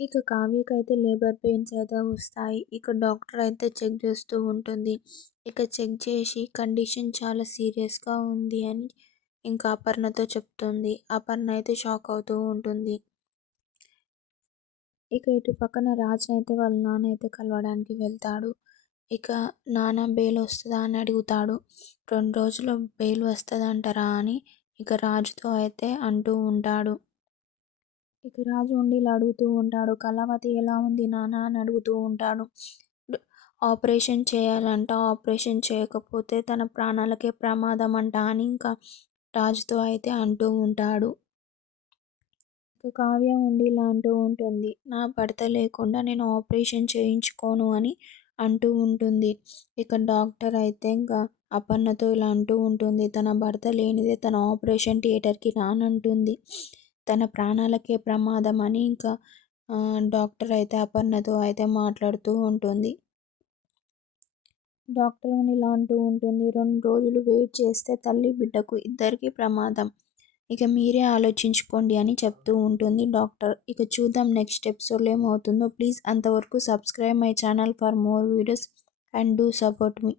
ఇక కావ్యకైతే labour pains అయితే వస్తాయి. ఇక డాక్టర్ అయితే చెక్ చేస్తూ ఉంటుంది. ఇక చెక్ చేసి కండిషన్ చాలా సీరియస్‌గా ఉంది అని ఇంకా అపర్ణతో చెప్తుంది. అపర్ణ అయితే షాక్ అవుతూ ఉంటుంది. ఇక ఇటు పక్కన రాజ్‌నైతే వాళ్ళ నాన్న అయితే కలవడానికి వెళ్తాడు. ఇక నాన్న బెయిల్ వస్తదా అని అడుగుతాడు. 2 రోజుల్లో బెయిల్ వస్తదంటారా అని ఇక రాజుతో అయితే అంటూ ఉంటాడు. ఇక రాజు ఉండి ఇలా అడుగుతూ ఉంటాడు. కళావతి ఎలా ఉంది నాన్న అని అడుగుతూ ఉంటాడు. డ్ ఆపరేషన్ చేయాలంట. ఆపరేషన్ చేయకపోతే తన ప్రాణాలకే ప్రమాదం అంట అని ఇంకా రాజుతో అయితే అంటూ ఉంటాడు. ఇక కావ్య ఉండి ఇలా అంటూ ఉంటుంది. నా భర్త లేకుండా నేను ఆపరేషన్ చేయించుకోను అని అంటూ ఉంటుంది. ఇక డాక్టర్ అయితే ఇంకా అపర్ణతో ఇలా అంటూ ఉంటుంది. తన భర్త లేనిదే తన ఆపరేషన్ థియేటర్‌కి రానంటుంది. తన ప్రాణాలకే ప్రమాదం అని ఇంకా డాక్టర్ అయితే అపర్ణతో అయితే మాట్లాడుతూ ఉంటుంది. డాక్టర్ ఇలా అంటూ ఉంటుంది. 2 రోజులు వెయిట్ చేస్తే తల్లి, బిడ్డకు ఇద్దరికీ ప్రమాదం. ఇక మీరే ఆలోచించుకోండి అని చెప్తూ ఉంటుంది డాక్టర్. ఇక చూద్దాం నెక్స్ట్ ఎపిసోడ్‌లో ఏమవుతుందో. ప్లీజ్ అంతవరకు subscribe my channel for more videos and do support me.